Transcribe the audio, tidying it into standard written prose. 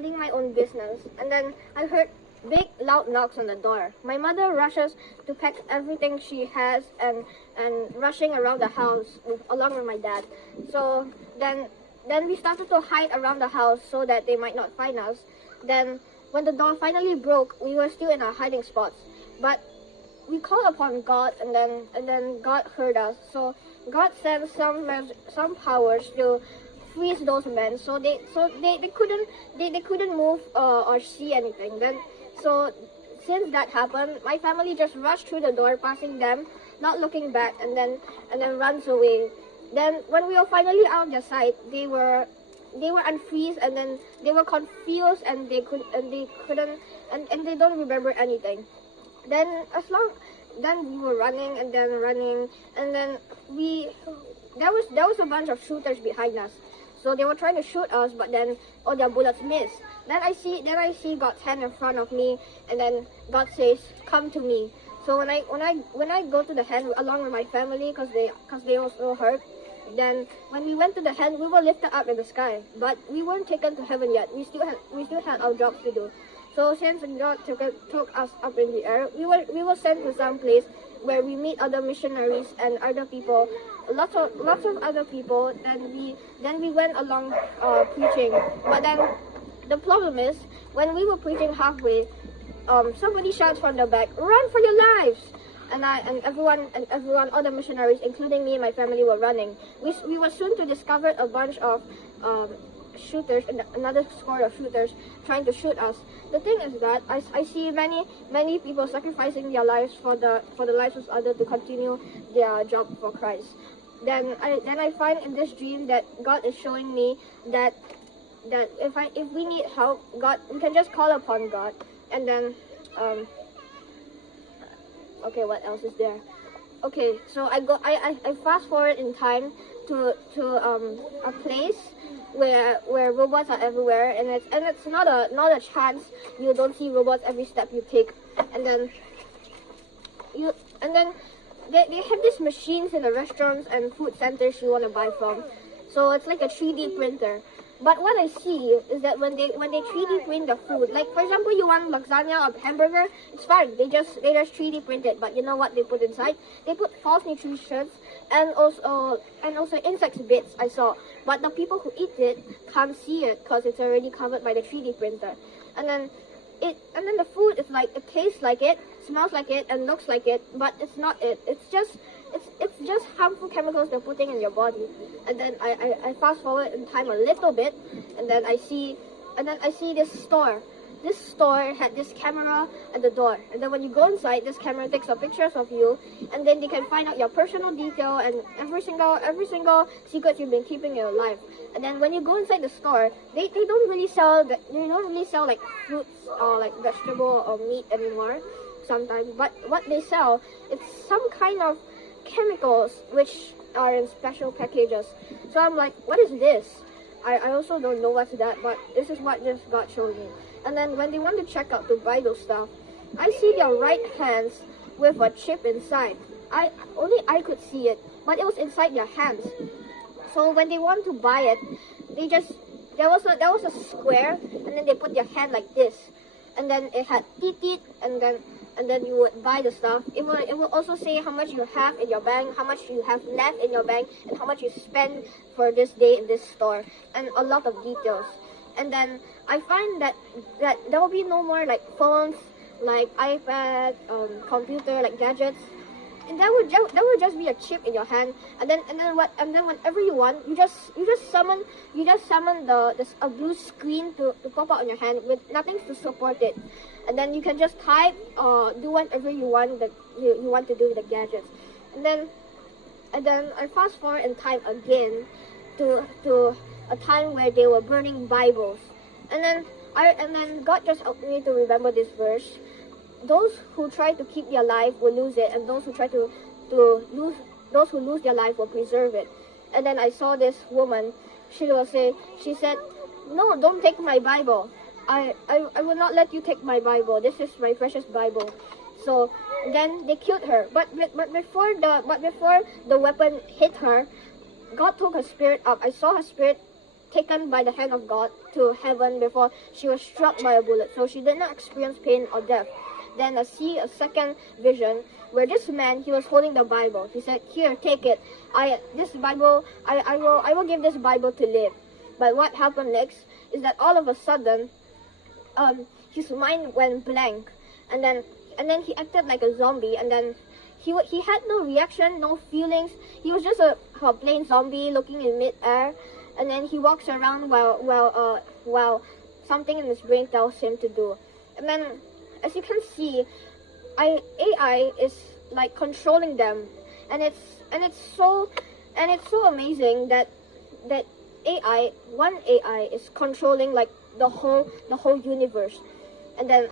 minding my own business, and then I heard big loud knocks on the door. My mother rushes to pack everything she has and rushing around the house along with my dad. So then we started to hide around the house so that they might not find us. Then when the door finally broke, we were still in our hiding spots. But we called upon God, and then God heard us. So God sent some powers to freeze those men, so they couldn't move or see anything. Then so since that happened, my family just rushed through the door, passing them, not looking back, and then runs away. Then when we were finally out of their sight, they were unfreeze, and then they were confused, and they couldn't and they don't remember anything. Then we were running, and then there was a bunch of shooters behind us. So they were trying to shoot us, but then all their bullets missed. Then I see God's hand in front of me, and then God says, "Come to me." So when I go to the hand along with my family, because they also hurt. Then when we went to the hand, we were lifted up in the sky, but we weren't taken to heaven yet. We still had our jobs to do. So since God took us up in the air, we were sent to some place where we meet other missionaries and other people, lots of other people. Then we went along preaching. But then the problem is, when we were preaching halfway, somebody shouts from the back, "Run for your lives!" And everyone, all the missionaries, including me and my family, were running. We were soon to discover a bunch of shooters, another squad of shooters trying to shoot us. The thing is that I see many people sacrificing their lives for the lives of others to continue their job for Christ. Then I find in this dream that God is showing me that if we need help, we can just call upon God. And then okay, what else is there? Okay, so I fast forward in time to a place where robots are everywhere, and it's not a chance you don't see robots every step you take. And then they have these machines in the restaurants and food centers you want to buy from. So it's like a 3D printer. But what I see is that when they 3D print the food, like for example, you want lasagna or hamburger, it's fine. They just 3D print it. But you know what they put inside? They put false nutrients and also insect bits. I saw. But the people who eat it can't see it because it's already covered by the 3D printer. And then the food is like, it tastes like it, smells like it, and looks like it, but it's not it. It's just harmful chemicals they're putting in your body. And then I fast forward in time a little bit, and then I see this store. This store had this camera at the door, and then when you go inside, this camera takes some pictures of you, and then they can find out your personal detail and every single secret you've been keeping in your life. And then when you go inside the store, they don't really sell like fruits or like vegetable or meat anymore sometimes. But what they sell, it's some kind of chemicals which are in special packages. So I'm like, what is this? I also don't know what's that, but this is what just God showed me. And then when they want to check out to buy those stuff, I see their right hands with a chip inside. Only I could see it, but it was inside their hands. So when they want to buy it, there was a square, and then they put their hand like this, and then it had teeth, and then you would buy the stuff. It will also say how much you have in your bank, how much you have left in your bank, and how much you spend for this day in this store, and a lot of details. And then I find that there will be no more like phones, like iPad, computer, like gadgets. And that would just be a chip in your hand, and then whenever you want, you just summon a blue screen to pop out on your hand with nothing to support it, and then you can just type or do whatever you want that you want to do with the gadgets. And then I fast forward in time again to a time where they were burning Bibles, and then God just helped me to remember this verse. Those who try to keep their life will lose it, and those who try to lose their life will preserve it. And then I saw this woman. She said, "No, don't take my Bible. I will not let you take my Bible. This is my precious Bible." So then they killed her. But before the weapon hit her, God took her spirit up. I saw her spirit taken by the hand of God to heaven before she was struck by a bullet, so she did not experience pain or death. Then I see a second vision where this man, he was holding the Bible. He said, "Here, take it. I will give this Bible to live." But what happened next is that all of a sudden, his mind went blank, and then he acted like a zombie, and then he had no reaction, no feelings. He was just a plain zombie looking in midair, and then he walks around while something in his brain tells him to do. And then, as you can see, AI is like controlling them, and it's so amazing that one AI is controlling like the whole universe. And then